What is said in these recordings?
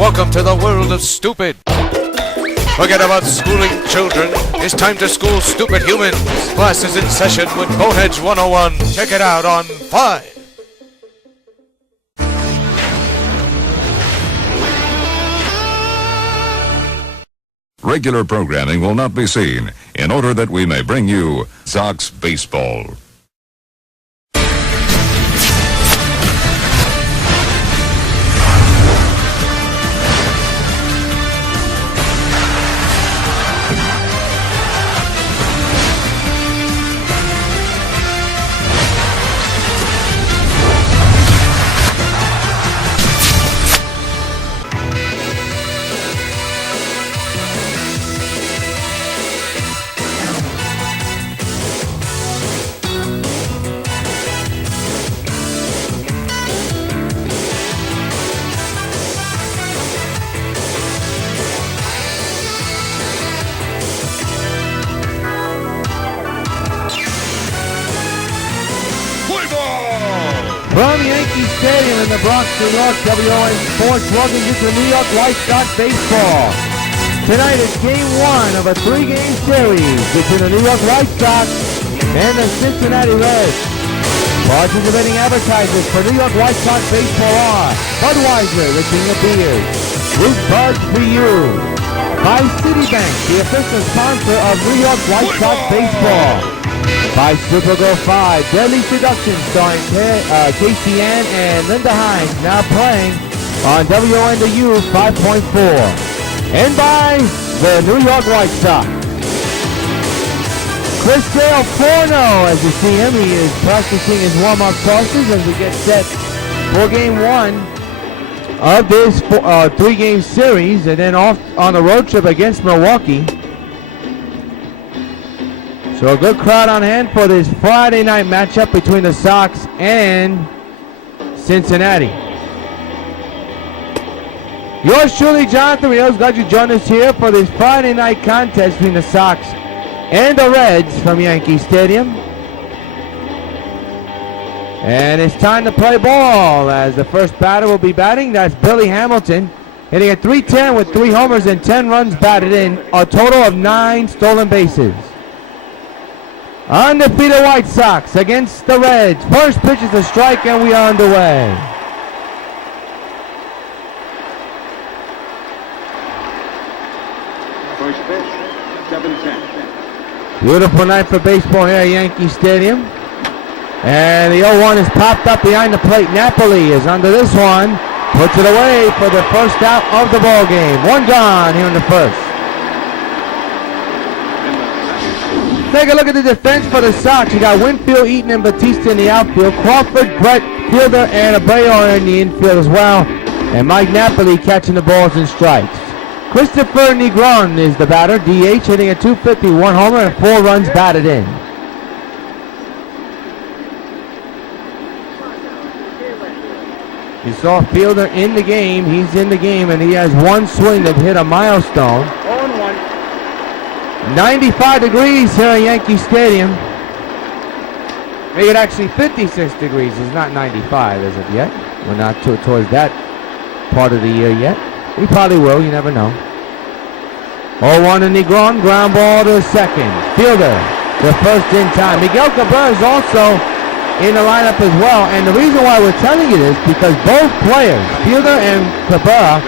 Welcome to the world of stupid. Forget about schooling children. It's time to school stupid humans. Class is in session with Boneheads 101. Check it out on 5. Regular programming will not be seen in order that we may bring you Sox Baseball. From Yankee Stadium in the Bronx, New York, WON Sports welcomes you to New York White Sox baseball. Tonight is Game 1 of a 3-game series between the New York White Sox and the Cincinnati Reds. Participating advertisers for New York White Sox baseball are Budweiser, the king of beers, Root Buds for you, by Citibank, the official sponsor of New York White Sox baseball. By Supergirl 5, Deadly Seduction, starring Casey Ann and Linda Hines, now playing on WON 5.4. And by the New York White Sox. Chris Sale 4-0, as you see him. He is practicing his warm-up tosses as we get set for Game 1 of this 3-game series, and then off on the road trip against Milwaukee. So a good crowd on hand for this Friday night matchup between the Sox and Cincinnati. Yours truly, Jonathan Rios, glad you joined us here for this Friday night contest between the Sox and the Reds from Yankee Stadium. And it's time to play ball as the first batter will be batting. That's Billy Hamilton, hitting a .310 with 3 homers and 10 runs batted in, a total of 9 stolen bases. Undefeated White Sox against the Reds. First pitch is a strike and we are underway. First pitch, 7-10. Beautiful night for baseball here at Yankee Stadium. And the 0-1 is popped up behind the plate. Napoli is under this one. Puts it away for the first out of the ball game. 1 gone here in the first. Take a look at the defense for the Sox. You got Winfield, Eaton, and Batista in the outfield. Crawford, Brett, Fielder, and Abreu in the infield as well. And Mike Napoli catching the balls and strikes. Christopher Negron is the batter. DH, hitting a .250, 1 homer, and 4 runs batted in. You saw Fielder in the game. He's in the game, and he has 1 swing that hit a milestone. 95 degrees here at Yankee Stadium. Make it actually 56 degrees. It's not 95 as of yet. We're not towards that part of the year yet. We probably will. You never know. 0-1 to Negron. Ground ball to second. Fielder, the first in time. Miguel Cabrera is also in the lineup as well. And the reason why we're telling you this, because both players, Fielder and Cabrera,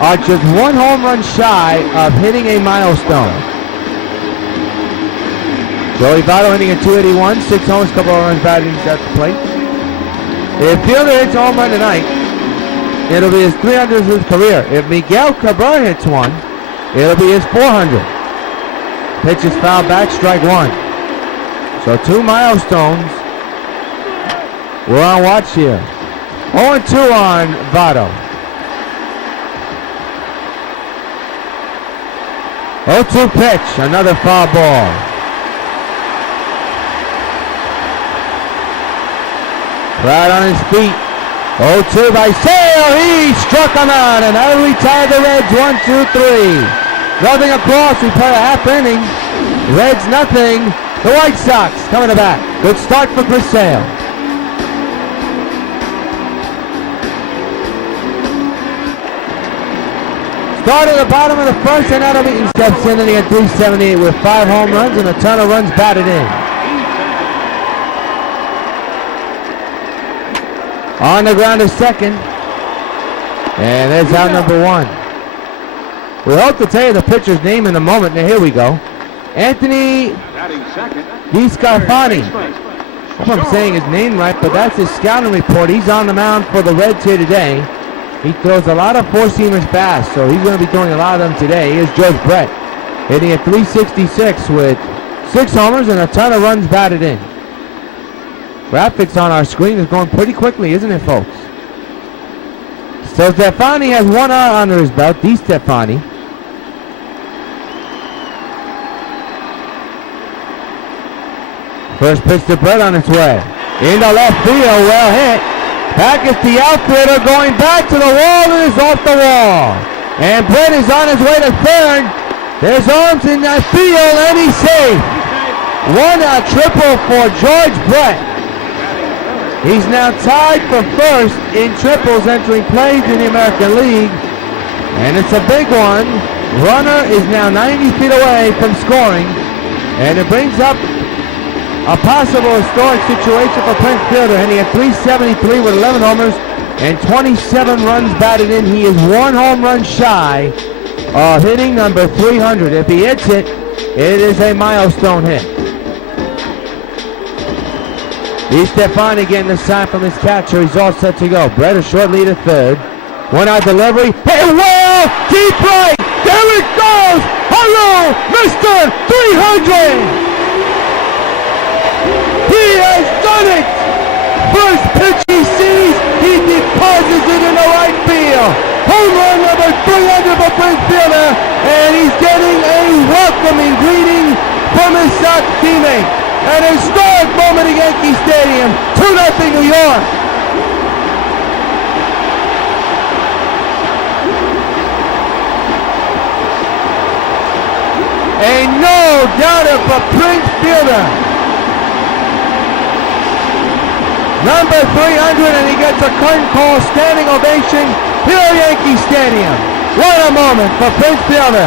are just 1 home run shy of hitting a milestone. Joey Votto hitting a .281, 6 homers, couple of runs batted at the plate. If Fielder hits a home run tonight, it'll be his 300th of his career. If Miguel Cabrera hits one, it'll be his 400th. Pitch is fouled back, strike 1. So 2 milestones. We're on watch here. 0-2 on Votto. 0-2 pitch, another foul ball. Right on his feet. 0-2 by Sale. He struck him out, and that'll retire the Reds 1-2-3. Nothing across. We play a half inning. Reds nothing. The White Sox coming to bat. Good start for Chris Sale. Start at the bottom of the first, and that'll be, he steps in and he had 378 with 5 home runs and a ton of runs batted in. On the ground is second. And there's out number 1. We hope to tell you the pitcher's name in a moment. Now here we go. Anthony DiScafani. I hope I'm saying his name right, but that's his scouting report. He's on the mound for the Reds here today. He throws a lot of four-seamers fast, so he's going to be throwing a lot of them today. Here's George Brett, hitting at 366 with 6 homers and a ton of runs batted in. Graphics on our screen is going pretty quickly, isn't it, folks? So Stefani has 1 hour under his belt. DiScafani. First pitch to Brett on its way. Into left field, well hit. Back is the outfielder going back to the wall and is off the wall. And Brett is on his way to third. There's arms in that field and he's safe. 1-out triple for George Brett. He's now tied for first in triples entering plays in the American League. And it's a big one. Runner is now 90 feet away from scoring. And it brings up a possible historic situation for Prince Fielder, and he had 373 with 11 homers and 27 runs batted in. He is 1 home run shy of hitting number 300. If he hits it, it is a milestone hit. DiScafani getting the sign from his catcher. He's all set to go. Brett a short lead at third. 1-out delivery. Hit well, deep right. There it goes. Hello, Mr. 300. He has done it! First pitch he sees, he deposits it in the right field. Home run number 300 for Prince Fielder, and he's getting a welcoming greeting from his Sox teammate. An historic moment at Yankee Stadium, 2-0 New York. A no-doubter for Prince Fielder. Number 300, and he gets a curtain call, standing ovation here at Yankee Stadium. What a moment for Prince Fielder.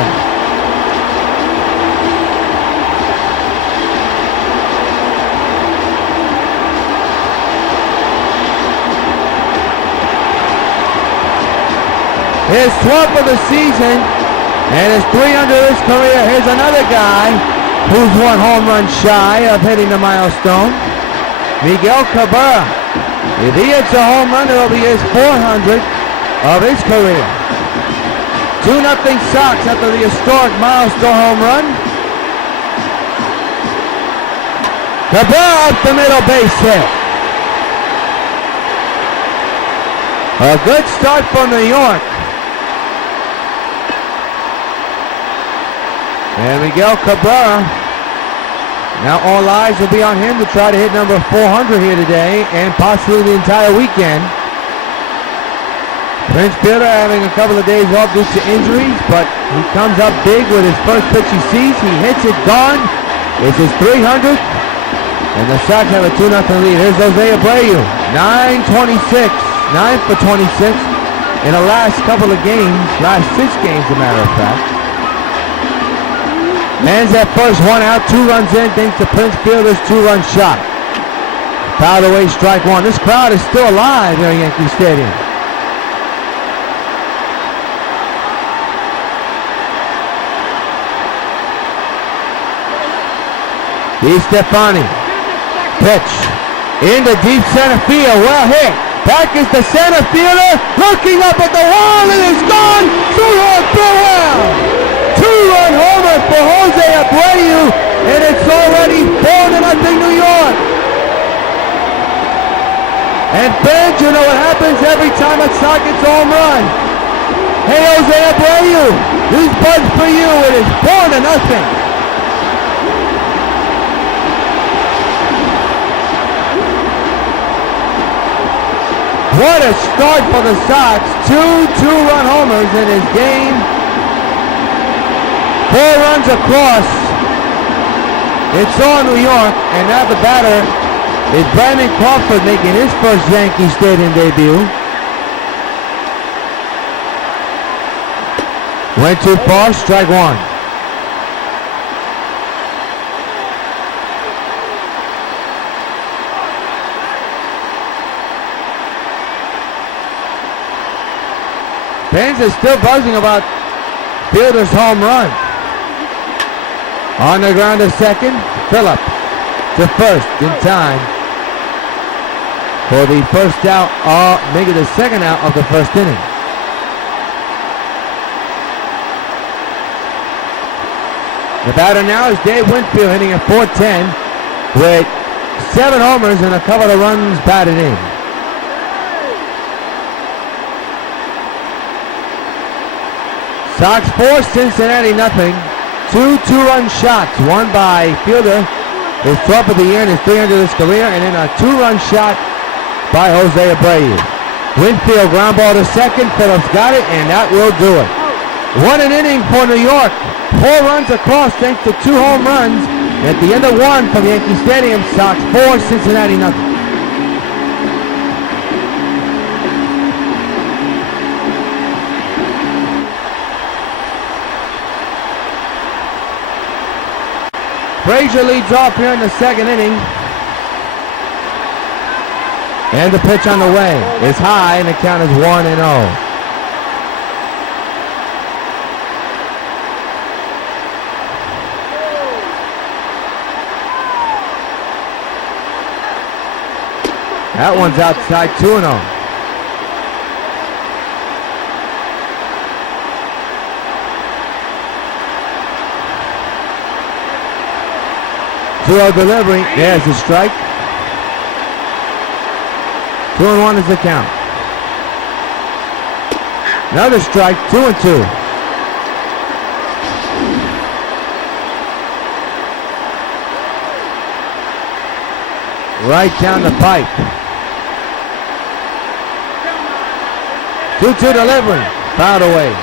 His 12th of the season, and his 300 of his career. Here's another guy who's 1 home run shy of hitting the milestone. Miguel Cabrera. If he hits a home run, it'll be his 400th of his career. 2-0 Sox after the historic milestone home run. Cabrera up the middle base hit. A good start for New York. And Miguel Cabrera. Now all eyes will be on him to try to hit number 400 here today and possibly the entire weekend. Prince Fielder having a couple of days off due to injuries, but he comes up big with his first pitch he sees. He hits it, gone. It's his 300th, and the Sox have a 2-0 lead. Here's Jose Abreu, 9 for 26 in the last couple of games, last 6 games as a matter of fact. Man's that first 1 out, 2 runs in, thanks to Prince Fielder's 2-run shot. Fouled away, strike 1. This crowd is still alive here at Yankee Stadium. DiScafani. Pitch. Into deep center field. Well hit. Back is the center fielder. Looking up at the wall and it's gone. Two-run farewell. 2-run homer for Jose Abreu, and it's already 4-0 New York. And fans, you know what happens every time a Sox gets a home run. Hey, Jose Abreu, this buzz for you. It is 4-0. What a start for the Sox. 2 2-run homers in his game. 4 runs across. It's all New York, and now the batter is Brandon Crawford making his first Yankee Stadium debut. Went too far, strike one. Fans are still buzzing about Fielder's home run. On the ground to second, Phillip to first in time for the first out, maybe the second out of the first inning. The batter now is Dave Winfield, hitting at .410 with 7 homers and a couple of runs batted in. Sox 4, Cincinnati nothing. 2 two-run shots, one by Fielder, his 12th of the year and his 300th of his career, and then a 2-run shot by Jose Abreu. Winfield ground ball to second, Phillips got it, and that will do it. What an inning for New York. 4 runs across thanks to 2 home runs. At the end of 1 from Yankee Stadium, Sox 4, Cincinnati nothing. Frazier leads off here in the second inning. And the pitch on the way is high, and the count is 1-0. That one's outside, 2-0. Two-0 delivery. There's the strike. 2-1 is the count. Another strike, 2-2. Right down the pipe. 2-2 delivery. Fouled away.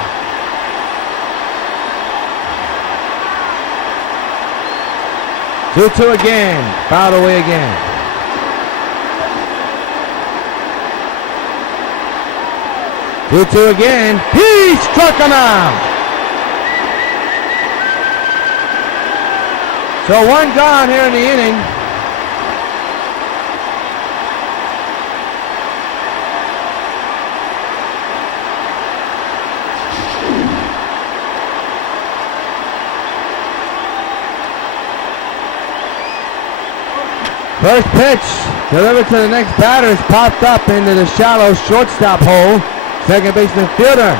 Two again. Fouled away again. Two again. He struck him out. So 1 gone here in the inning. First pitch delivered to the next batter is popped up into the shallow shortstop hole. Second baseman Fielder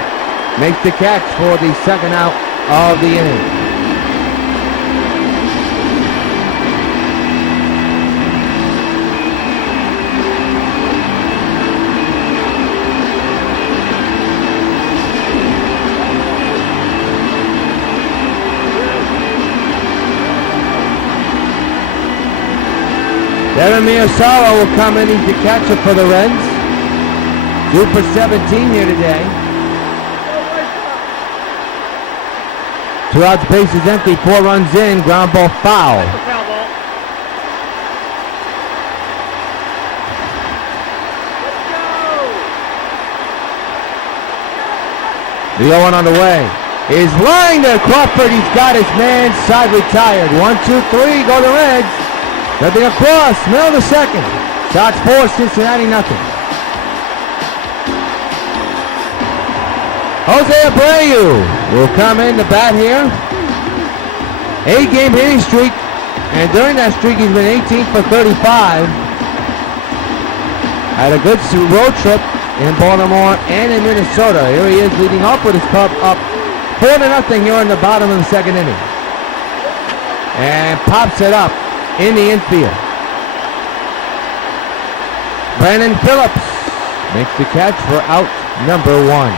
makes the catch for the second out of the inning. Devin Miyasaro will come in. He's the catcher for the Reds. 2 for 17 here today. 2 outs, bases empty, 4 runs in, ground ball foul. The 0-1 on the way. Is lying there, Crawford. He's got his man side retired. 1-2-3, go the Reds. Nothing across, middle of the second. Sox 4, Cincinnati nothing. Jose Abreu will come in to bat here. 8-game hitting streak, and during that streak he's been 18 for 35. Had a good road trip in Baltimore and in Minnesota. Here he is leading off with his club up 4-0 here in the bottom of the second inning. And pops it up in the infield. Brandon Phillips makes the catch for out number 1.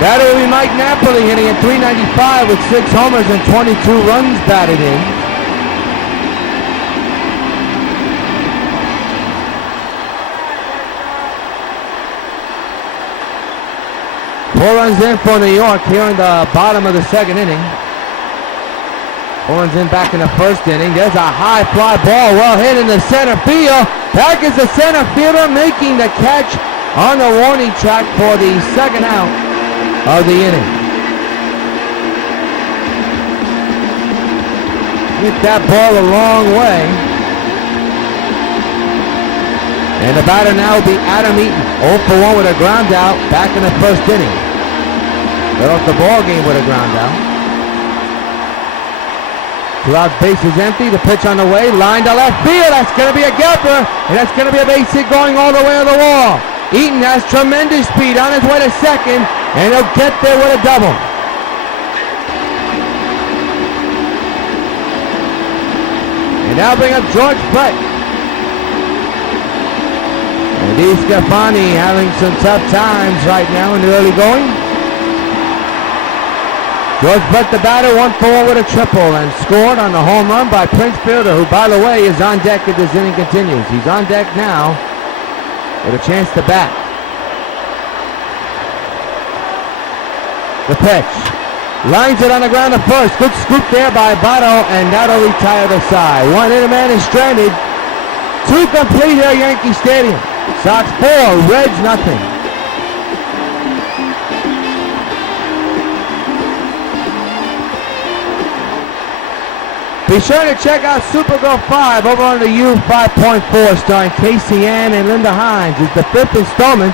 That will be Mike Napoli hitting at .395 with 6 homers and 22 runs batted in. 4 runs in for New York here in the bottom of the second inning. 4 runs in back in the first inning. There's a high fly ball well hit in the center field. Back is the center fielder making the catch on the warning track for the second out of the inning. Hit that ball a long way. And the batter now will be Adam Eaton. 0 for 1 with a ground out back in the first inning. Led off the ball game with a ground out. 2 outs, bases empty. The pitch on the way. Line to left field. That's going to be a gapper. And that's going to be a base hit going all the way to the wall. Eaton has tremendous speed on his way to second. And he'll get there with a double. And now bring up George Brett. And DeSclafani having some tough times right now in the early going. George Brett, the batter, 1 for 1 with a triple and scored on the home run by Prince Fielder, who, by the way, is on deck as this inning continues. He's on deck now with a chance to bat. The pitch. Lines it on the ground to first. Good scoop there by Votto, and that'll retire the side. 1 inning, man is stranded. 2 complete here at Yankee Stadium. Sox 4, Reds nothing. Be sure to check out Supergirl 5 over on the U 5.4, starring Casey Ann and Linda Hines. It's the 5th installment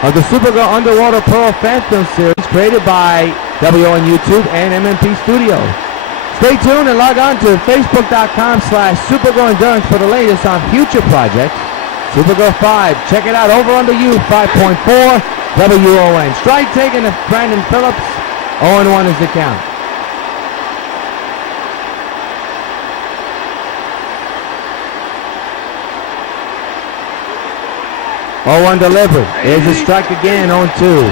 of the Supergirl Underwater Pearl Phantom series created by W.O.N YouTube and MMP Studios. Stay tuned and log on to Facebook.com/Supergirl Endurance for the latest on future projects. Supergirl 5, check it out over on the U 5.4 WON. Strike taken to Brandon Phillips. 0-1 is the count. Oh, 0-1 delivered. There's a strike again, 0-2.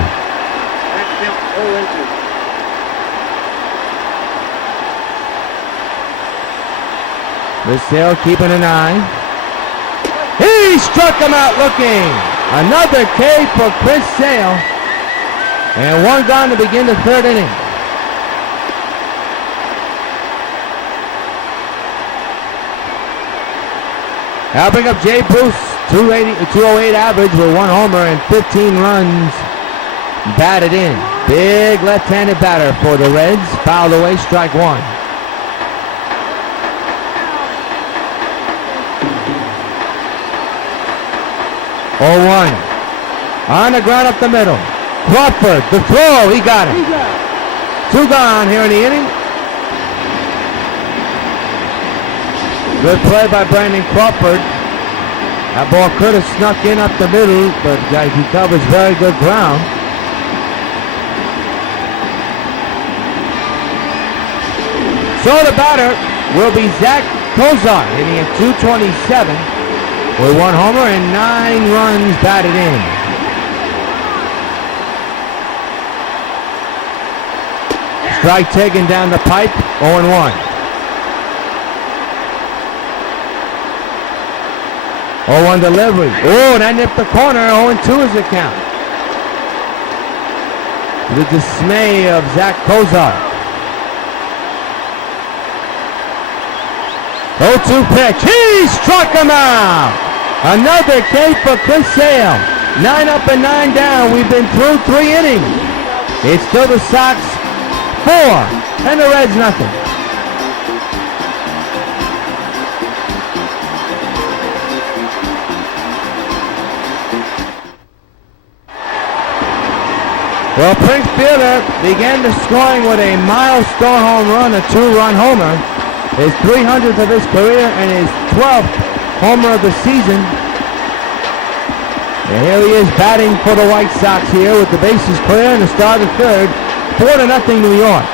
Sale keeping an eye. He struck him out looking. Another K for Chris Sale. And 1 gone to begin the 3rd inning. Now bring up Jay Bruce. 208 average with 1 homer and 15 runs batted in. Big left-handed batter for the Reds. Fouled away, strike 1. On the ground up the middle. Crawford, the throw, he got it. 2 gone here in the inning. Good play by Brandon Crawford. That ball could have snuck in up the middle, but he covers very good ground. So the batter will be Zach Kozar, hitting at 227 with 1 homer and 9 runs batted in. Strike taken down the pipe, 0-1. 0-1 delivery. Oh, and that nipped the corner. 0-2 is the count. The dismay of Zach Kozar. 0-2 pitch. He struck him out. Another K for Chris Sale. 9 up and 9 down. We've been through 3 innings. It's still the Sox 4 and the Reds nothing. Well, Prince Fielder began the scoring with a milestone home run, a 2-run homer. His 300th of his career and his 12th homer of the season. And here he is batting for the White Sox here with the bases clear in the start of the 3rd. 4-0 New York.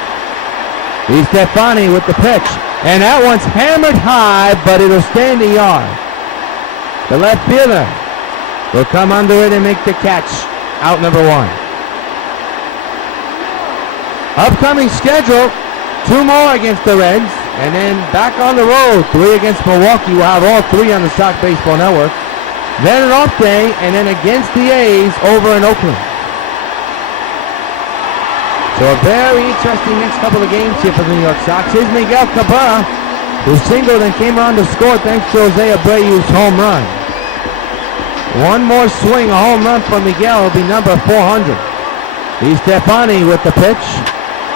DeSclafani with the pitch. And that one's hammered high, but it'll stay in the yard. The left fielder will come under it and make the catch. Out number 1. Upcoming schedule, 2 more against the Reds, and then back on the road, 3 against Milwaukee. We'll have all 3 on the Sox Baseball Network. Then an off day, and then against the A's over in Oakland. So a very interesting next couple of games here for the New York Sox. Here's Miguel Cabrera, who singled and came around to score thanks to Jose Abreu's home run. One more swing, a home run from Miguel will be number 400. Stefani with the pitch.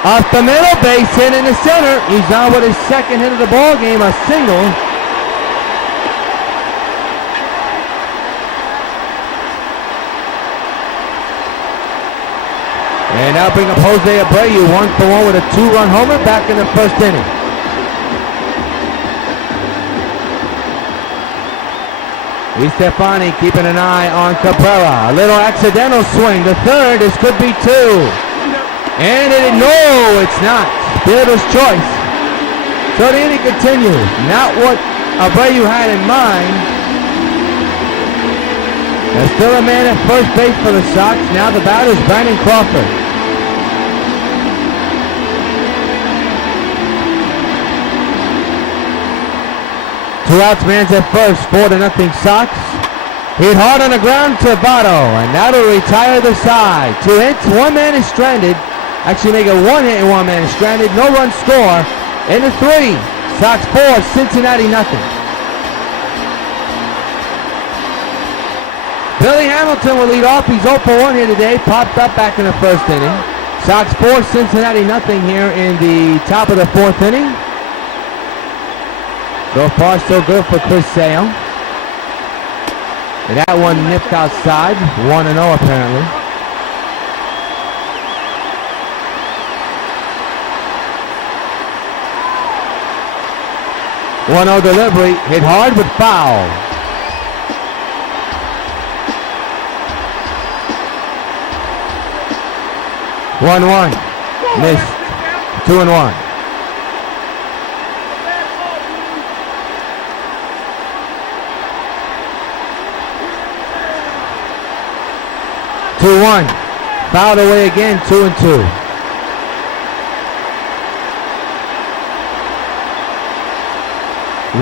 Off the middle, base hit in the center. He's on with his second hit of the ball game, a single. And now bring up Jose Abreu, 1-for-1 with a 2-run homer back in the first inning. Stefani keeping an eye on Cabrera. A little accidental swing. The third, this could be 2. And no, it's not. Fielder's choice. So the inning continues. Not what Abreu had in mind. There's still a man at first base for the Sox. Now the batter's Brandon Crawford. Two outs, man's at first, 4-0 Sox. Hit hard on the ground to Votto, and that'll retire the side. 2 hits, 1 man is stranded. Actually make it 1 hit and 1 man is stranded. No run score. In the 3, Sox 4, Cincinnati nothing. Billy Hamilton will lead off. He's 0-for-1 here today. Popped up back in the first inning. Sox 4, Cincinnati nothing here in the top of the 4th inning. So far, so good for Chris Sale. And that one nipped outside. 1-0 apparently. .1-0 delivery. Hit hard but foul. .1-1. Missed. 2-1. .2-1. Fouled away again, 2-2.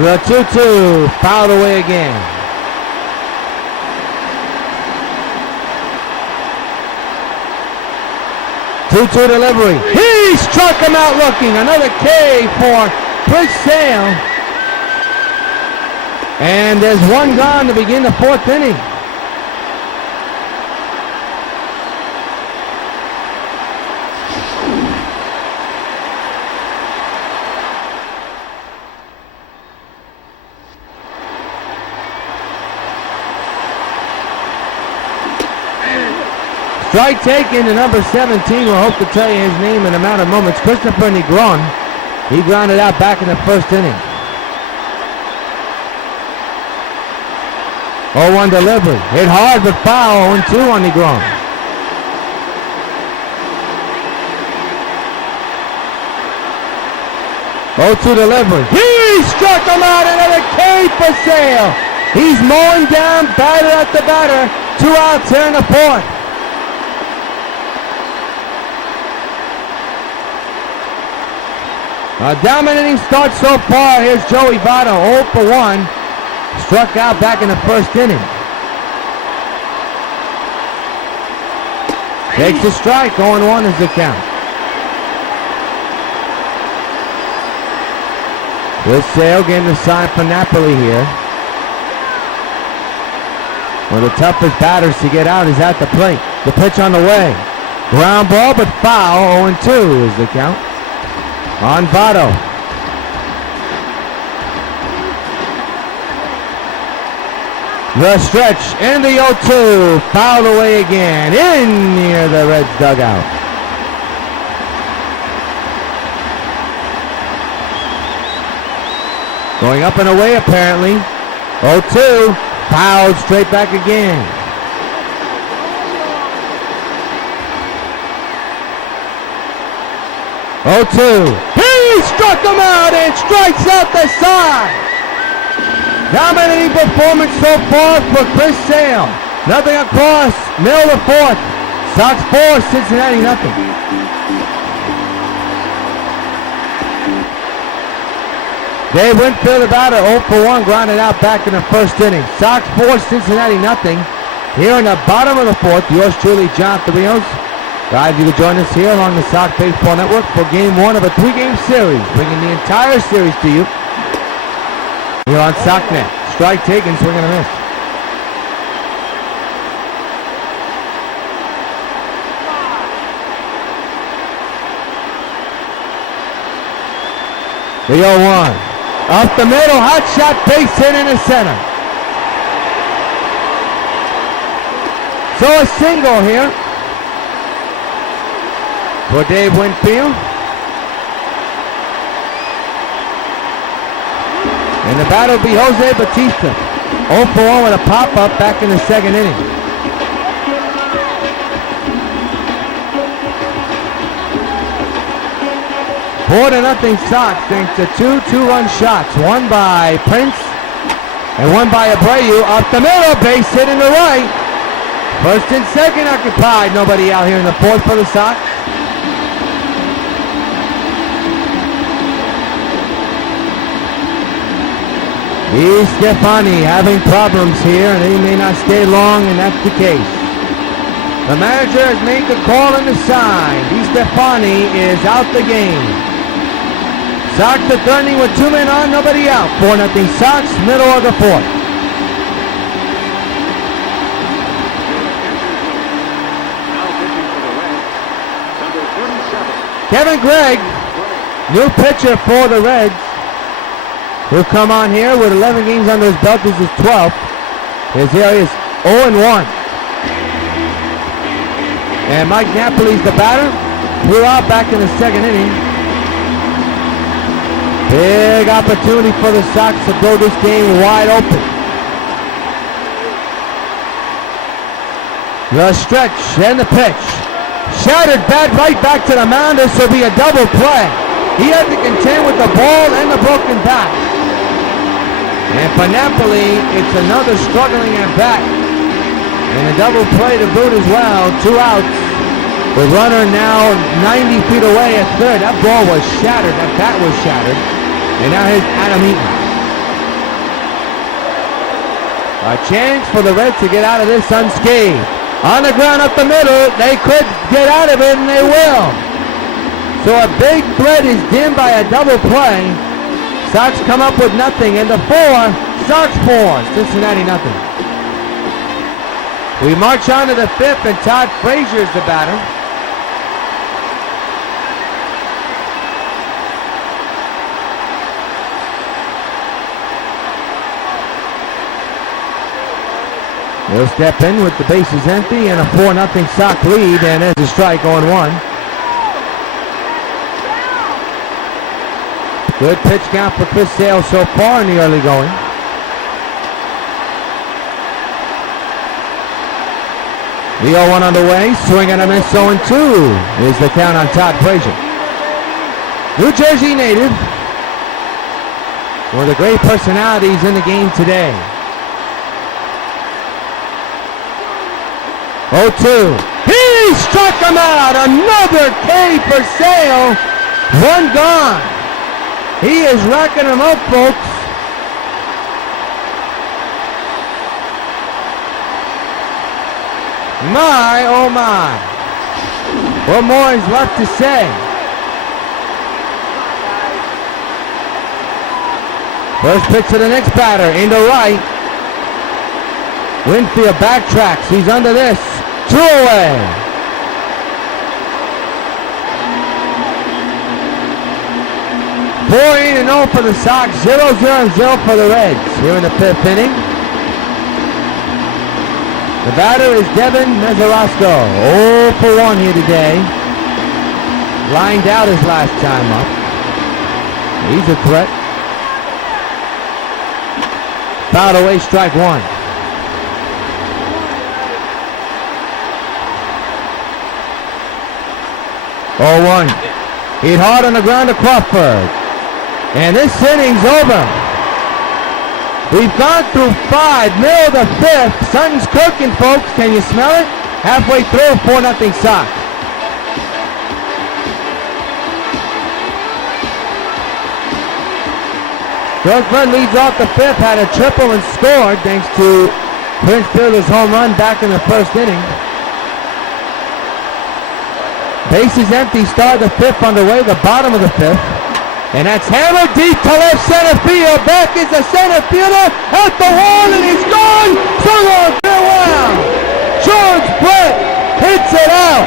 The 2-2, fouled away again. .2-2 delivery. He struck him out looking. Another K for Chris Sale. And there's 1 gone to begin the 4th inning. Strike taken to number 17. We'll hope to tell you his name in a matter of moments. Christopher Negron. He grounded out back in the first inning. 0-1 delivery. Hit hard but foul. 0-2 on Negron. .0-2 delivery. He struck him out. Another K for Sale. He's mowing down batter after batter. 2 outs here in the 4th. A dominating start so far. Here's Joey Votto, 0-for-1. Struck out back in the first inning. Takes a strike, 0-1 is the count. Chris Sale getting the sign for Napoli here. One of the toughest batters to get out is at the plate. The pitch on the way. Ground ball, but foul, 0-2 is the count. On Votto. The stretch and the 0-2. Fouled away again. In near the Reds dugout. Going up and away apparently. 0-2. Fouled straight back again. He struck him out and strikes out the side. Dominating performance so far for Chris Sale. Nothing across, middle of the 4th. Sox 4, Cincinnati nothing. Dave Winfield, the batter, 0-for-1, grounded out back in the first inning. Sox 4, Cincinnati nothing. Here in the bottom of the 4th, yours truly, Jonathan Rios. Glad you could join us here along the Sox Baseball Network for Game 1 of a 3-game series, bringing the entire series to you here on SoxNet. Strike taken, swing and a miss. The 0-1. Up the middle, hot shot, base hit in the center. So a single here for Dave Winfield. And the batter will be Jose Bautista. 0 for 1 with a pop-up back in the second inning. Four to nothing Sox thanks to two-run shots. One by Prince and one by Abreu. Up the middle, base hit in the right. First and second occupied. Nobody out here in the fourth for the Sox. Stefani having problems here, and he may not stay long, and that's the case. The manager has made the call and the sign. Stefani is out the game. Sox the third inning with 2 men on, nobody out. 4-0 Sox, middle of the fourth. Kevin Gregg, new pitcher for the Reds. He'll come on here with 11 games under his belt. This is 12th. His area is 0-1. And Mike Napoli's the batter. Threw out back in the second inning. Big opportunity for the Sox to blow this game wide open. The stretch and the pitch. Shattered bat right back to the mound. This will be a double play. He had to contend with the ball and the broken bat. And for Napoli, it's another struggling at bat. And a double play to boot as well. 2 outs. The runner now 90 feet away at third. That ball was shattered. That bat was shattered. And now here's Adam Eaton. A chance for the Reds to get out of this unscathed. On the ground up the middle. They could get out of it, and they will. So a big threat is dimmed by a double play. Sox come up with nothing, and the 4, Sox 4, Cincinnati nothing. We march on to the 5th, and Todd Frazier's the batter. He'll step in with the bases empty and a 4-0 Sox lead, and there's a strike on 1. Good pitch count for Chris Sale so far in the early going. The 0-1 underway, swing and a miss, 0-2 is the count on Todd Frazier. New Jersey native, one of the great personalities in the game today. 0-2. He struck him out. Another K for Sale. 1 gone. He is racking them up, folks. My, oh my. What more is left to say? First pitch to the next batter, into right. Winfield backtracks. He's under this. 2 away. Four 0 for the Sox, 0-0 for the Reds here in the 5th inning. The batter is Devin Mesorasko, 0 for 1 here today. Lined out his last time up. He's a threat. Fouled away, strike 1. Oh, 1. Hit hard on the ground to Crawford. And this inning's over. We've gone through 5, middle of the 5th. Something's cooking, folks. Can you smell it? Halfway through, 4-0 Sox. George Brett leads off the 5th, had a triple and scored thanks to Prince Fielder's home run back in the 1st inning. Bases empty, start the fifth underway, the bottom of the fifth. And that's hammered deep to left center field. Back is the center fielder at the wall, and he's gone. So long, farewell. George Brett hits it out.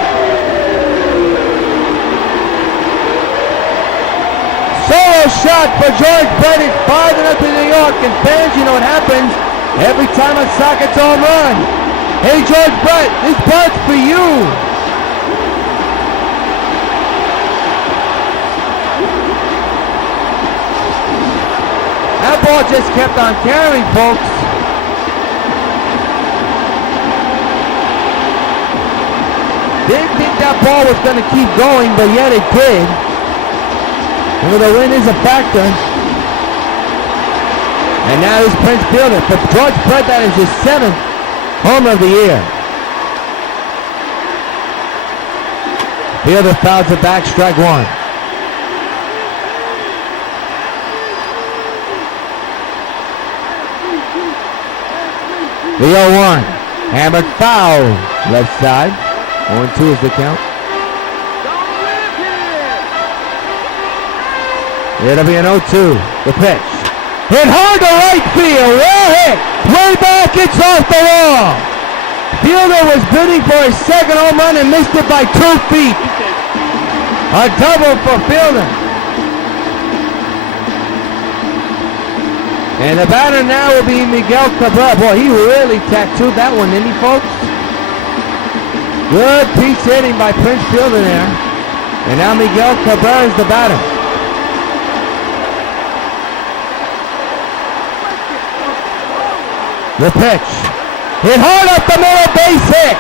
Solo shot for George Brett. It's 5-0 New York. And fans, you know what happens every time a Sox gets a home run. Hey, George Brett, this part's for you. That ball just kept on carrying, folks. Didn't think that ball was going to keep going, but yet it did. And the win is a factor. And now he's Prince Fielder. For George Brett, that is his 7th homer of the year. Fielder fouls it back, strike one. The 0-1, hammered foul, left side. 0-2 is the count. It'll be an 0-2, the pitch. Hit hard to right field, well hit. Way back, it's off the wall. Fielder was bidding for his second home run and missed it by 2 feet. A double for Fielder. And the batter now will be Miguel Cabrera. Boy, he really tattooed that one, didn't he, folks? Good piece hitting by Prince Fielder there. And now Miguel Cabrera is the batter. The pitch. Hit hard up the middle, base hit.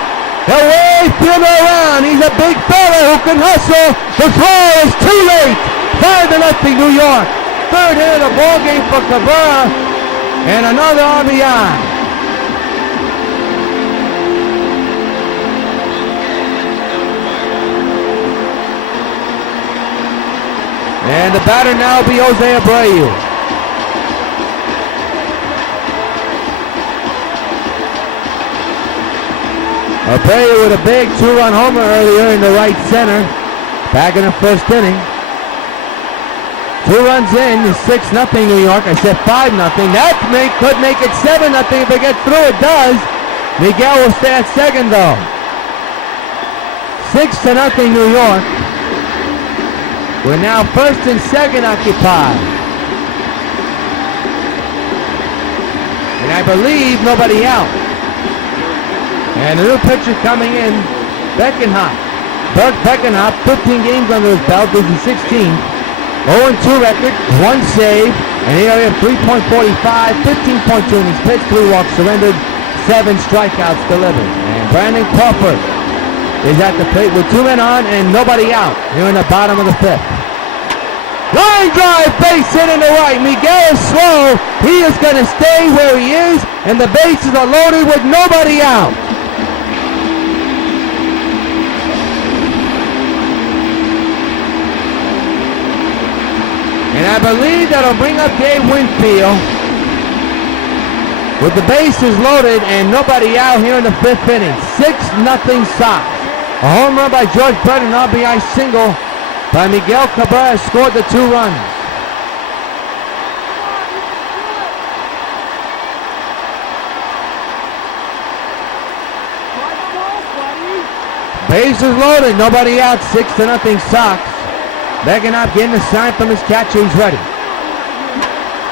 The way Fielder around. He's a big fella who can hustle. The throw is too late. 5-0 New York. Third hit of the ball game for Cabrera, and another RBI. And the batter now will be Jose Abreu. Abreu with a big 2-run homer earlier in the right center, back in the first inning. 2 runs in, it's 6-0 New York. I said 5-0. That could make it 7-0 if it gets through. It does. Miguel will stay at second though. 6-0 New York. We're now first and second occupied. And I believe nobody out. And a new pitcher coming in, Beckenhop. Bert Beckenhop, 15 games under his belt. This is 16. 0-2 record, 1 save, and here we have 3.45, 15.2 innings pitched, 3 walks surrendered, 7 strikeouts delivered. And Brandon Crawford is at the plate with 2 men on and nobody out here in the bottom of the 5th. Line drive, base hit in the right. Miguel is slow. He is going to stay where he is, and the bases are loaded with nobody out. And I believe that'll bring up Dave Winfield with the bases loaded and nobody out here in the 5th inning. 6-0 Sox. A home run by George Brett, an RBI single by Miguel Cabrera scored the 2 runs. Bases loaded, nobody out, 6-0 Sox. Beckenhop getting a sign from his catcher, he's ready.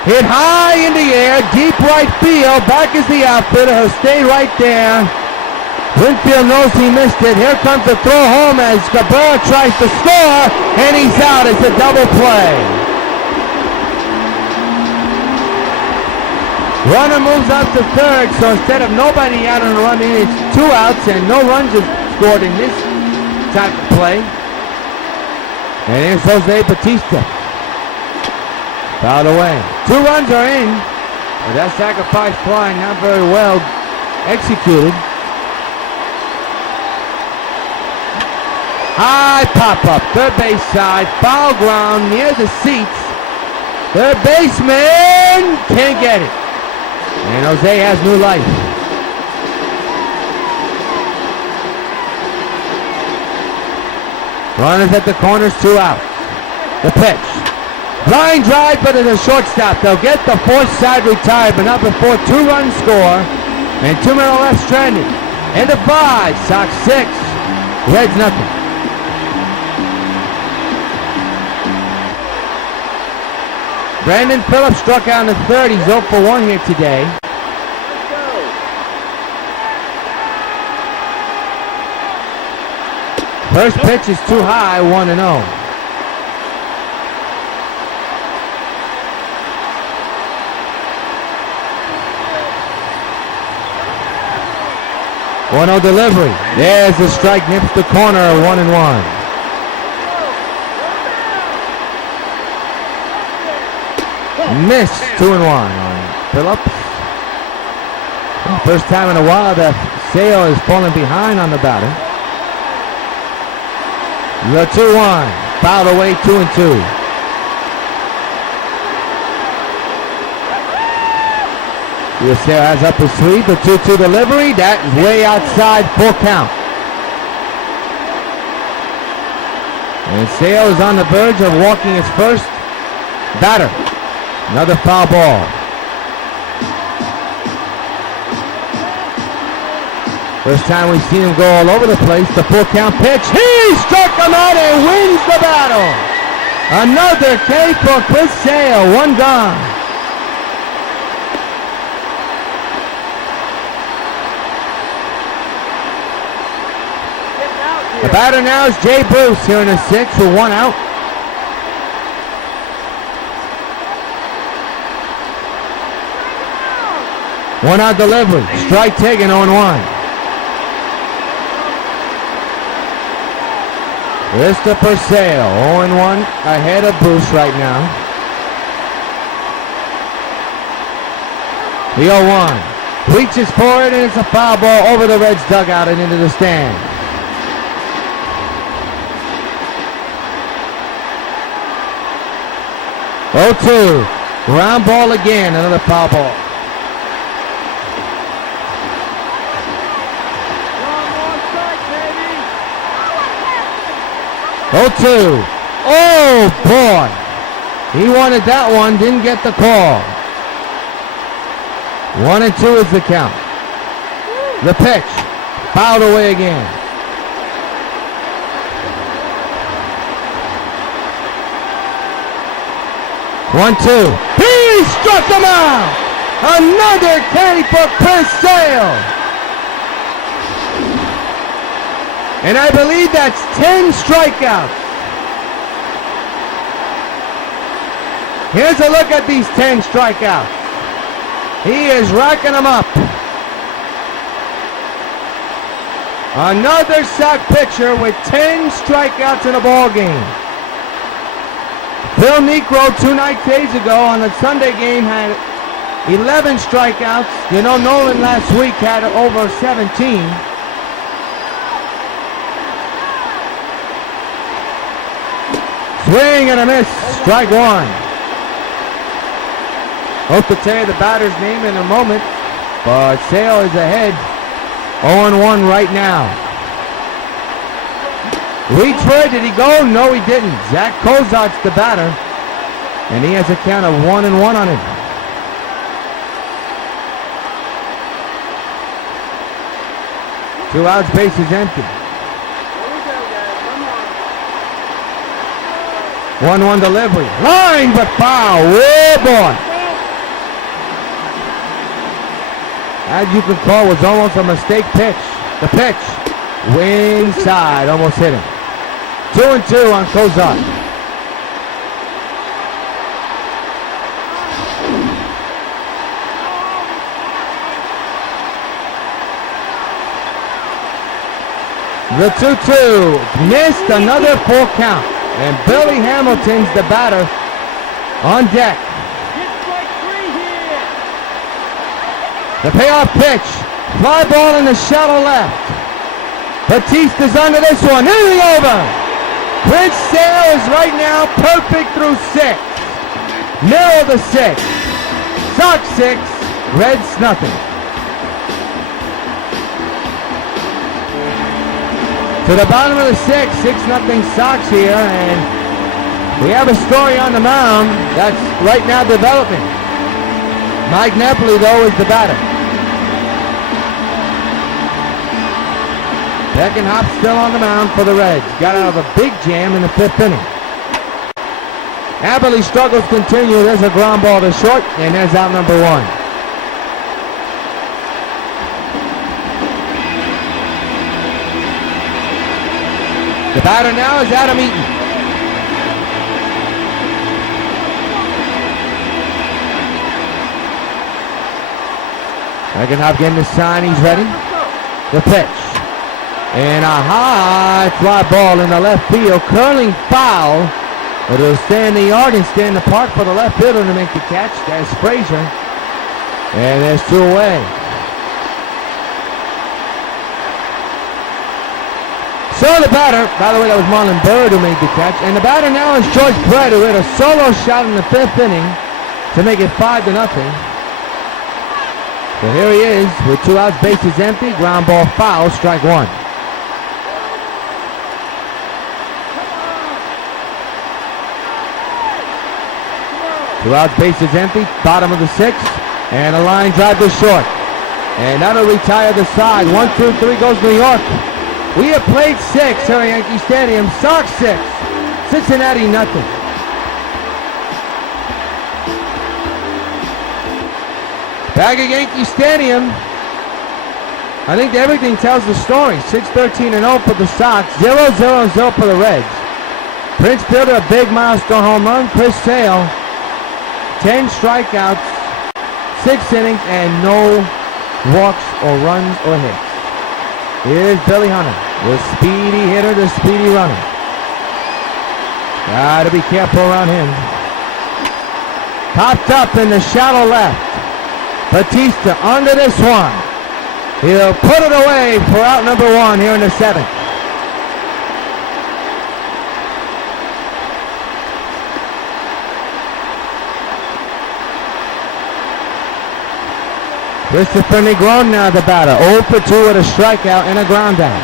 Hit high in the air, deep right field, back is the outfielder, he'll stay right there. Winfield knows he missed it. Here comes the throw home as Cabrera tries to score, and he's out. It's a double play. Runner moves up to third, so instead of nobody out on the run in, it's 2 outs, and no runs are scored in this type of play. And here's Jose Bautista. Fouled away. 2 runs are in, but that sacrifice fly not very well executed. High pop-up, third base side, foul ground near the seats. Third baseman can't get it. And Jose has new life. Runners at the corners, 2 out. The pitch. Line drive, but it's a shortstop. They'll get the fourth side retired, but not before 2-run score. And 2 men left stranded. End of 5. Sox 6. Reds nothing. Brandon Phillips struck out in the third. He's 0 for 1 here today. First pitch is too high, 1-0. One-0 delivery. There's the strike, nips the corner, 1-1. Miss, 2-1 on Phillips. First time in a while that Sale is falling behind on the batter. The 2-1, fouled away, 2-2. Sale has up his sleeve, the 2-2 delivery, that is way outside, full count. And Sale is on the verge of walking his first batter. Another foul ball. First time we've seen him go all over the place. The full count pitch. He struck him out and wins the battle. Another K for Chris Sale. 1 gone. The batter now is Jay Bruce here in the 6th with 1 out. One out delivery. Strike taken, 0-1. Christopher Sale, 0-1 ahead of Bruce right now. The 0-1. Reaches for it, and it's a foul ball over the Reds dugout and into the stand. Oh, 2. Ground ball again, another foul ball. 0-2. Oh, boy. He wanted that one, didn't get the call. 1-2 is the count. The pitch. Fouled away again. One, 2. He struck him out. Another K for Chris Sale. And I believe that's 10 strikeouts. Here's a look at these 10 strikeouts. He is racking them up. Another Sox pitcher with 10 strikeouts in a ball game. Phil Niekro 2 days ago on the Sunday game had 11 strikeouts. You know, Nolan last week had over 17. Swing and a miss. Strike 1. Hope to tell you the batter's name in a moment, but Sale is ahead. 0-1 right now. Reach for it. Did he go? No, he didn't. Zach Kozart's the batter, and he has a count of 1-1 on it. Two outs, base is empty. 1-1 delivery. Line, but foul. Oh, boy. As you can call, was almost a mistake pitch. The pitch. Wing side. Almost hit him. 2-2 on Kozart. The 2-2. Missed another full count. And Billy Hamilton's the batter on deck. The payoff pitch. Fly ball in the shallow left. Batista's under this one. Nearly over. Chris Sale is right now perfect through 6. Middle of the 6th. Sox 6. Reds nothing. To the bottom of the sixth, 6-0 Sox here, and we have a story on the mound that's right now developing. Mike Napoli, though, is the batter. Beckenhop still on the mound for the Reds. Got out of a big jam in the 5th inning. Napoli struggles continue. There's a ground ball to short, and there's out number 1. The batter now is Adam Eaton. Beckenhop getting the sign. He's ready. The pitch. And a high fly ball in the left field. Curling foul. But it'll stay in the yard and stay in the park for the left fielder to make the catch. There's Frazier. And there's 2 away. So the batter, by the way, that was Marlon Byrd who made the catch. And the batter now is George Brett, who hit a solo shot in the 5th inning to make it 5-0. So here he is with 2 outs, bases empty, ground ball foul, strike 1. Two outs, bases empty, bottom of the 6th, and a line drive to short. And that'll retire the side. 1, 2, 3 goes New York. We have played 6 here at Yankee Stadium. Sox 6, Cincinnati nothing. Back at Yankee Stadium, I think everything tells the story. 6-13-0 for the Sox, 0-0-0 for the Reds. Prince Fielder, a big milestone home run. Chris Sale, 10 strikeouts, 6 innings, and no walks or runs or hits. Here's Billy Hunter, the speedy hitter, the speedy runner. Gotta be careful around him. Popped up in the shallow left. Batista under this one. He'll put it away for out number 1 here in the 7th. Christopher Negron now the batter. 0 for 2 with a strikeout and a ground out.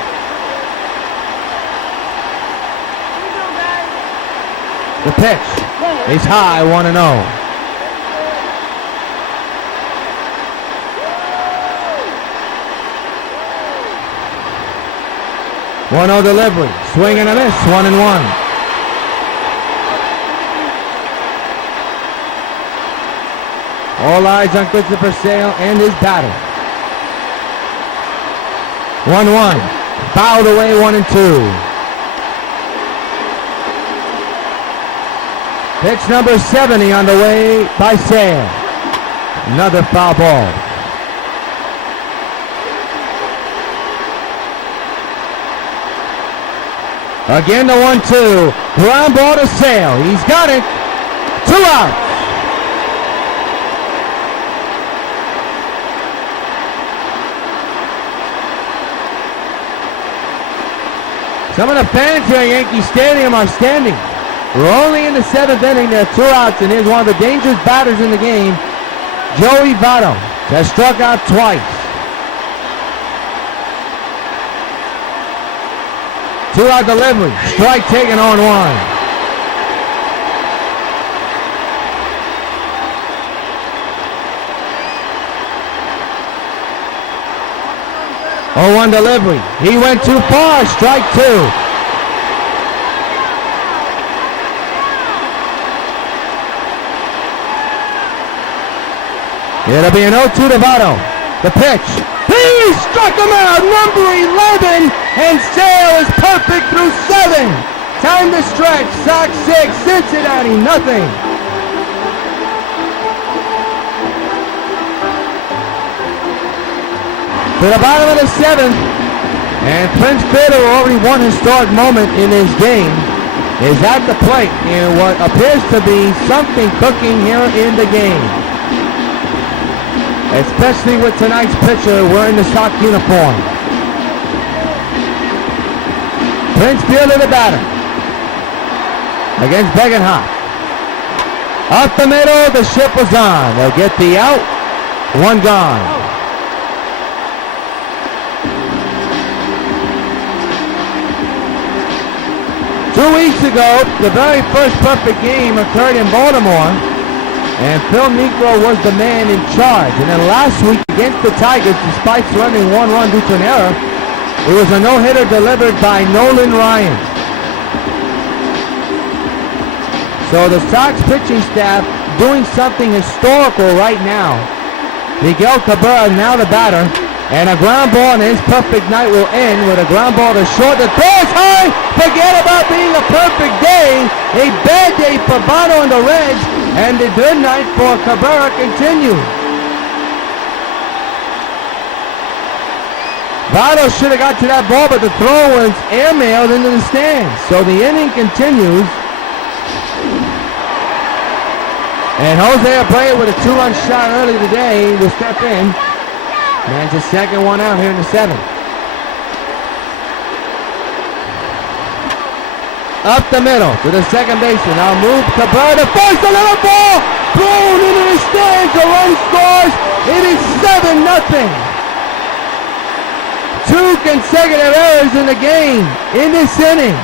The pitch is high, 1-0. One-0 delivery, swing and a miss, 1-1. All eyes on Christopher Sale and his batter. 1-1, fouled away, 1-2. Pitch number 70 on the way by Sale. Another foul ball. Again the 1-2. Ground ball to Sale. He's got it. 2 outs. Some of the fans here at Yankee Stadium are standing. We're only in the 7th inning. There are 2 outs, and here's one of the dangerous batters in the game, Joey Votto, has struck out twice. 2-out delivery, strike taken on 1. 0-1 delivery. He went too far. Strike 2. It'll be an 0-2 to Votto. The pitch. He struck him out. Number 11. And Sale is perfect through 7. Time to stretch. Sox 6, Cincinnati nothing. To the bottom of the 7th, and Prince Fielder, who already won a historic moment in his game, is at the plate in what appears to be something cooking here in the game. Especially with tonight's pitcher wearing the Sox uniform. Prince Fielder, the batter, against Beckenhop. Up the middle, the ship was on. They'll get the out, 1 gone. 2 weeks ago, the very first perfect game occurred in Baltimore, and Phil Niekro was the man in charge. And then last week against the Tigers, despite surrendering 1 run due to an error, it was a no-hitter delivered by Nolan Ryan. So the Sox pitching staff doing something historical right now. Miguel Cabrera now the batter, and a ground ball in his perfect night will end with a ground ball to short. The throw is high. Forget about being a perfect day. A bad day for Bono and the Reds, and the good night for Cabrera continues. Bono should have got to that ball, but the throw was airmailed into the stands. So the inning continues. And Jose Abreu with a 2-run shot early today will step in. Man's a second one out here in the 7th. Up the middle to the second baseman. Now move Cabrera to first. A little ball blown into the stands. A run scores. It is 7-0. 2 consecutive errors in the game in this inning.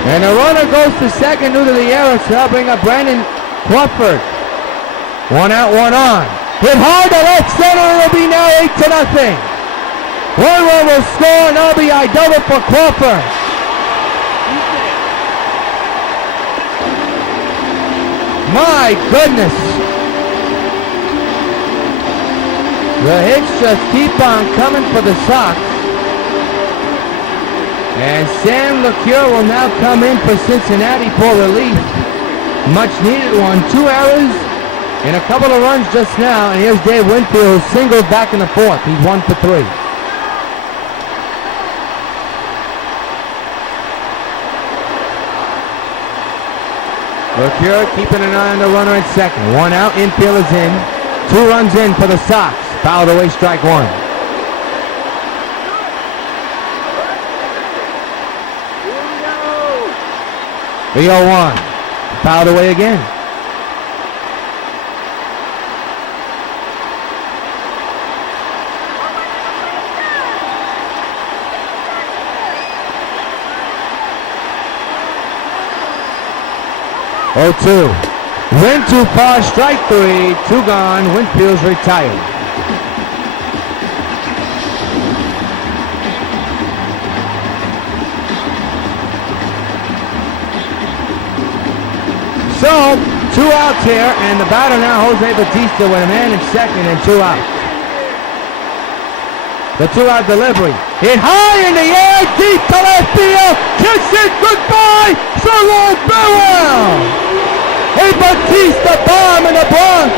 And the runner goes to second due to the error, so that'll bring up Brandon Crawford. 1 out, 1 on. Hit hard to left center, it'll be now 8-0. 1 run will score, and RBI double for Crawford. My goodness. The hits just keep on coming for the Sox. And Sam LeCure will now come in for Cincinnati for relief. Much needed one. 2 errors and a couple of runs just now. And here's Dave Winfield, who singled back in the 4th. He's 1 for 3. LeCure keeping an eye on the runner at second. 1 out, infield is in. 2 runs in for the Sox. Fouled away, strike 1. WO.N. Fouled away again. Oh, 2. Went too far, strike 3. 2 gone. Winfield's retired. So, 2 outs here, and the batter now, Jose Bautista, with a man in second and 2 outs. The 2-out delivery. Hit high in the air, deep to left field. Kiss it goodbye. So long, farewell. A Bautista bomb in the Bronx.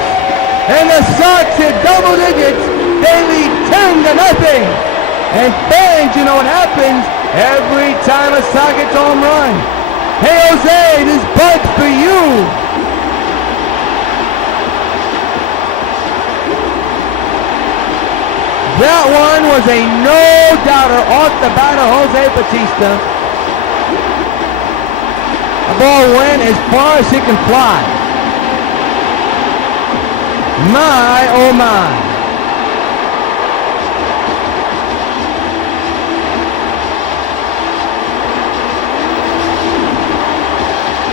And the Sox hit double digits. They lead 10-0. And fans, you know what happens every time a Sox gets home run. Hey, Jose, this bud's for you. That one was a no-doubter off the batter, Jose Bautista. The ball went as far as it can fly. My, oh my.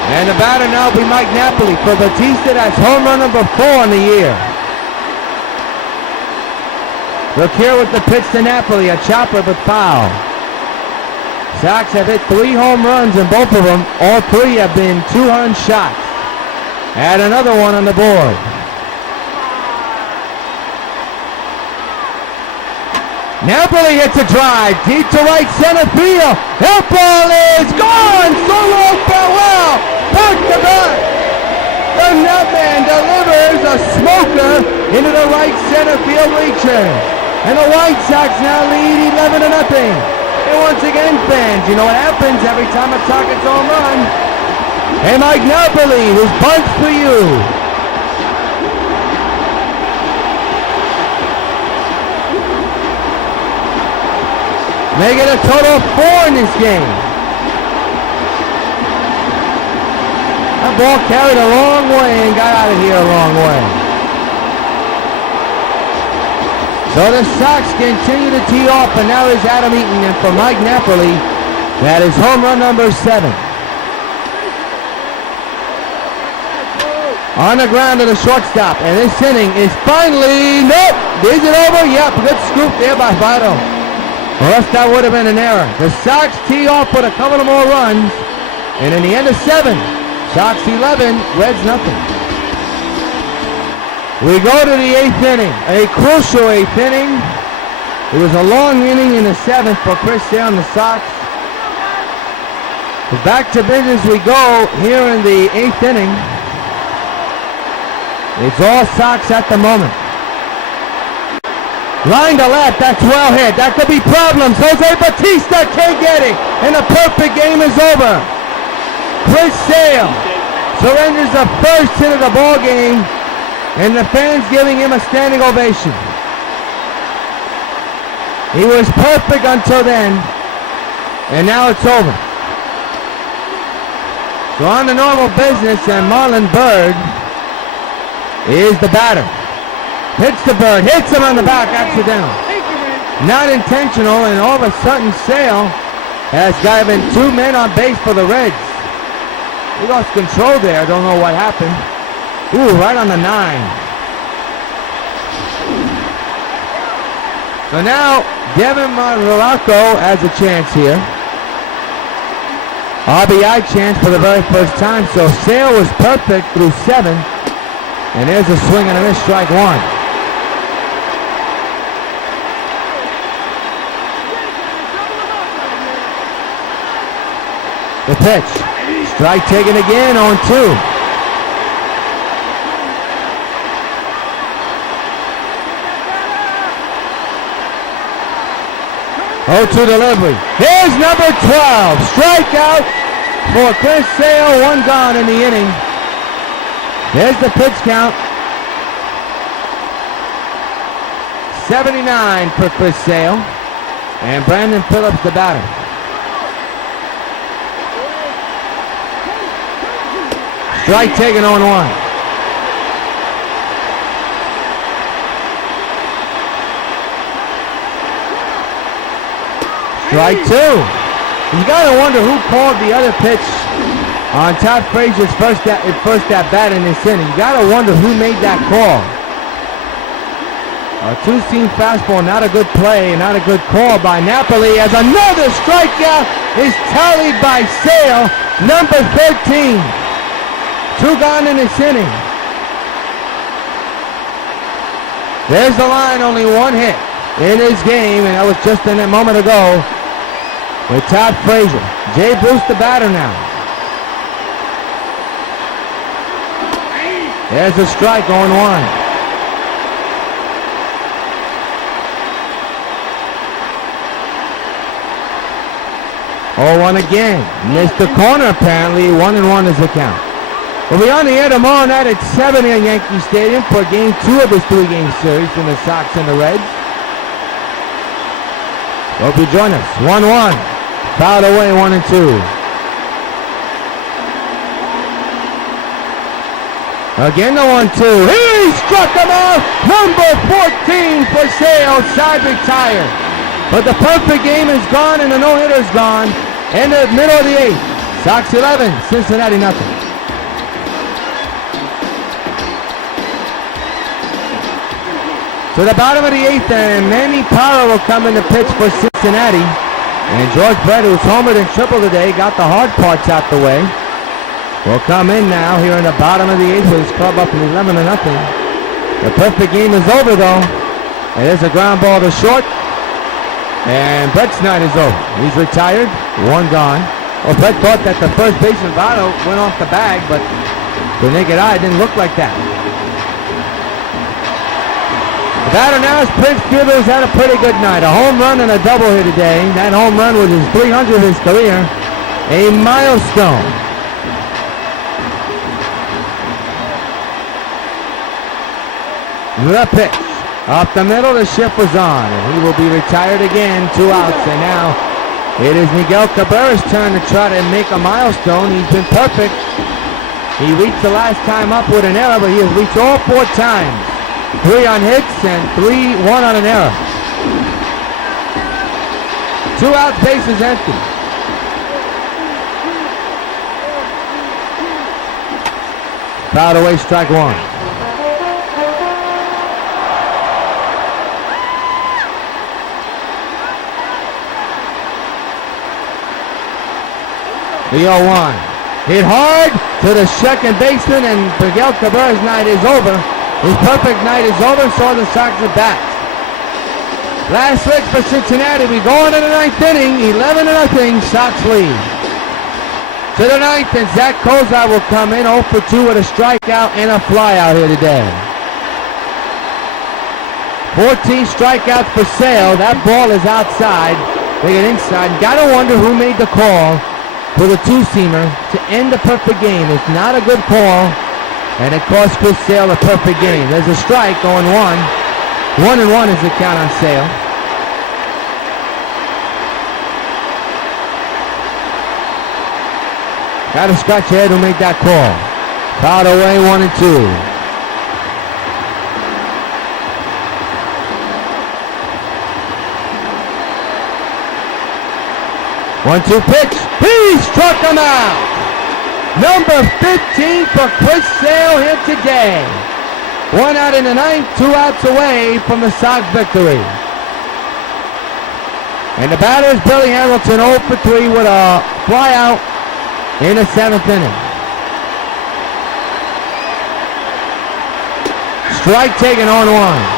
And the batter now will be Mike Napoli for Bautista. That's home run number 4 on the year. Look here with the pitch to Napoli, a chopper but foul. Sox have hit 3 home runs, and both of them, all 3 have been 2-run shots. Add another one on the board. Napoli hits a drive deep to right center field. That ball is gone. So long, farewell. Back to back. The Nutman delivers a smoker into the right center field bleachers. And the White Sox now lead 11-0. And once again, fans, you know what happens every time a Sox gets home run. Hey, Mike Napoli, this bunt's for you. Make it a total of 4 in this game. That ball carried a long way and got out of here a long way. So the Sox continue to tee off, and now is Adam Eaton, and for Mike Napoli, that is home run number 7. On the ground to the shortstop, and this inning is finally, nope, is it over? Yep, good scoop there by Votto. Or else that would have been an error. The Sox tee off with a couple of more runs, and in the end of 7, Sox 11, Reds nothing. We go to the 8th inning, a crucial 8th inning. It was a long inning in the 7th for Chris Sale and the Sox. Back to business we go here in the 8th inning. It's all Sox at the moment. Line to left, that's well hit. That could be problems. Jose Bautista can't get it, and the perfect game is over. Chris Sale surrenders the first hit of the ball game, and the fans giving him a standing ovation. He was perfect until then, and now it's over. So on to normal business, and Marlon Byrd is the batter. Hits the Bird, hits him on the back, accidental. Not intentional, and all of a sudden Sale has given 2 men on base for the Reds. He lost control there, don't know what happened. Ooh, right on the 9. So now, Devin Marrocco has a chance here. RBI chance for the very first time, so Sale was perfect through 7. And there's a swing and a miss, strike 1. The pitch. Strike taken again on 2. Oh, 2 delivery. Here's number 12. Strikeout for Chris Sale. 1 gone in the inning. There's the pitch count. 79 for Chris Sale. And Brandon Phillips the batter. Strike taken on 1. Strike 2. You gotta wonder who called the other pitch on Todd Frazier's first at bat in this inning. You gotta wonder who made that call. A 2-seam fastball, not a good play, not a good call by Napoli, as another strikeout is tallied by Sale, number 13. 2 gone in this inning. There's the line, only 1 hit in his game, and that was just a moment ago with Todd Frazier. Jay Bruce the batter now. There's a strike on 1. Oh, 1 again. Missed the corner apparently. 1-1 is the count. We'll be on the air tomorrow night at 7 at Yankee Stadium for Game 2 of this 3-game series in the Sox and the Reds. Hope you join us. 1-1. Fouled away, 1-2. Again the 1-2. He struck him out. Number 14 for Sale. Side retired. But the perfect game is gone and the no-hitter is gone. End of middle of the 8th. Sox 11, Cincinnati nothing. To the bottom of the 8th, and Manny Parra will come in the pitch for Cincinnati. And George Brett, who's homered and tripled today, got the hard parts out the way. Will come in now here in the bottom of the 8th with his club up in 11-0. The perfect game is over though. And there's a ground ball to short. And Brett's night is over. He's retired. 1 gone. Well, Brett thought that the first baseman Votto went off the bag, but the naked eye didn't look like that. The batter now is Prince Fielder, who's had a pretty good night. A home run and a double here today. That home run was his 300th of his career. A milestone. The pitch. Up the middle, the shift was on. And he will be retired again. 2 outs. And now it is Miguel Cabrera's turn to try to make a milestone. He's been perfect. He reached the last time up with an error, but he has reached all 4 times. 3 on hits and 1 on an error. 2 out, bases empty. Fouled away, strike 1. The 0-1. Hit hard to the second baseman, and Miguel Cabrera's night is over. His perfect night is over, so the Sox are back. Last hit for Cincinnati. We go into the 9th inning. 11-0, Sox lead. To the 9th, and Zach Kozar will come in 0 for 2 with a strikeout and a flyout here today. 14 strikeouts for Sale. That ball is outside. They get inside. Gotta wonder who made the call for the two-seamer to end the perfect game. It's not a good call, and it cost Chris Sale a perfect game. There's a strike on 1. 1-1 is the count on Sale. Gotta scratch your head who made that call. Fouled away, 1-2. 1-2 pitch. He struck him out. Number 15 for Chris Sale here today. 1 out in the 9th, 2 outs away from the Sox victory. And the batter is Billy Hamilton, 0 for 3 with a flyout in the 7th inning. Strike taken on 1.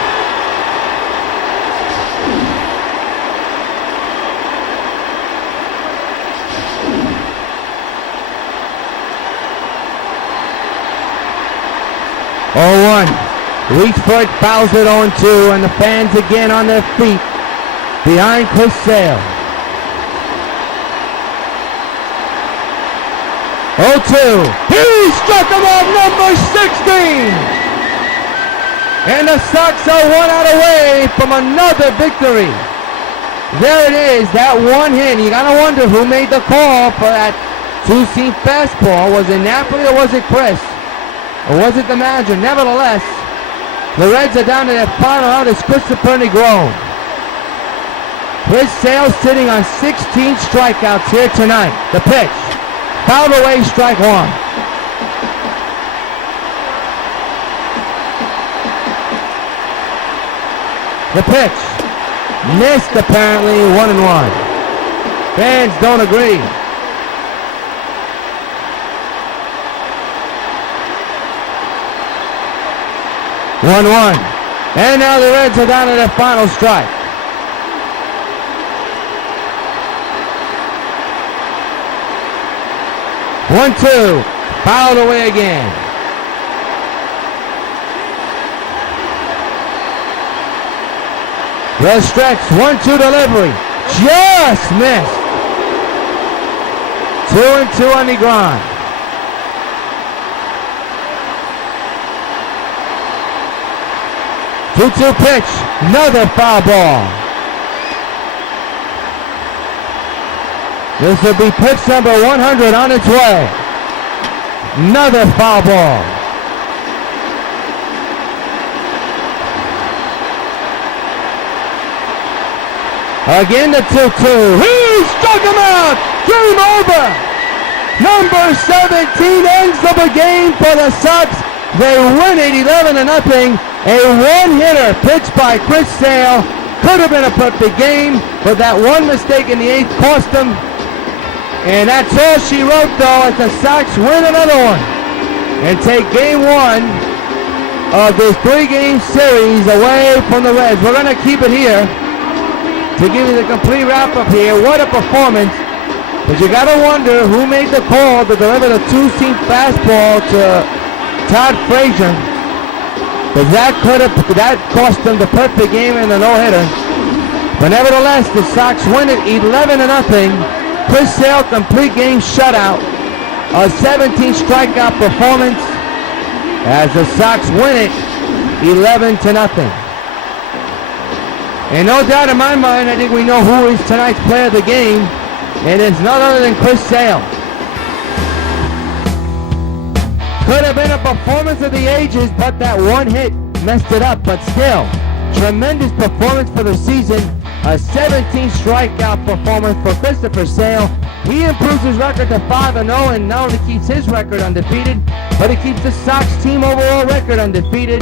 Reach foot, fouls it on 2, and the fans again on their feet behind Chris Sale. 0-2. He struck him out, number 16. And the Sox are 1 out away from another victory. There it is, that one hit. You gotta wonder who made the call for that two-seam fastball. Was it Napoli or was it Chris? Or was it the manager? Nevertheless, the Reds are down to their final out as Christopher Negron. Chris Sale sitting on 16 strikeouts here tonight. The pitch. Fouled away, strike 1. The pitch. Missed apparently, 1-1. Fans don't agree. One. And now the Reds are down to their final strike. One, 2. Fouled away again. The stretch. 1-2 delivery. Just missed. 2-2 on the ground. 2-2 pitch, another foul ball. This will be pitch number 100 on its way. Another foul ball. Again the 2-2. He struck him out. Game over. Number 17 ends the game for the Sox. They win it 11-0. A one-hitter pitched by Chris Sale. Could have been a perfect game, but that one mistake in the 8th cost them. And that's all she wrote, though, as the Sox win another one and take game 1 of this 3-game series away from the Reds. We're going to keep it here to give you the complete wrap-up here. What a performance. But you got to wonder who made the call to deliver the two-seam fastball to Todd Frazier. Because that cost them the perfect game and the no-hitter. But nevertheless, the Sox win it 11-0. Chris Sale complete game shutout. A 17 strikeout performance as the Sox win it 11-0. And no doubt in my mind, I think we know who is tonight's player of the game. And it's none other than Chris Sale. Could have been a performance of the ages, but that one hit messed it up, but still, tremendous performance for the season. A 17 strikeout performance for Christopher Sale. He improves his record to 5-0 and not only keeps his record undefeated, but he keeps the Sox team overall record undefeated.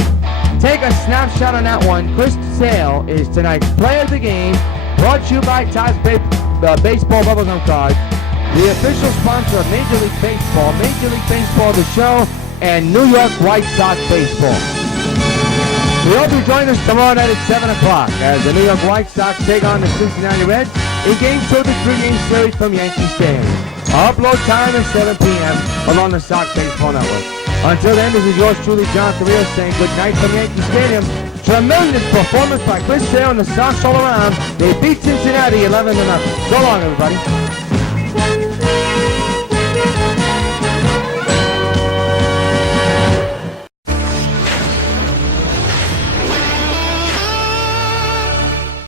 Take a snapshot on that one. Chris Sale is tonight's player of the game, brought to you by Todd's Baseball Bubblegum Cards, the official sponsor of Major League Baseball the show, and New York White Sox Baseball. We hope you join us tomorrow night at 7 o'clock as the New York White Sox take on the Cincinnati Reds in Game 2 of the 3-game series from Yankee Stadium. Our upload time is 7 p.m. along the Sox Baseball Network. Until then, this is yours truly, Jonathan Rios, saying good night from Yankee Stadium. Tremendous performance by Chris Sale and the Sox all around. They beat Cincinnati 11-0. So long, everybody.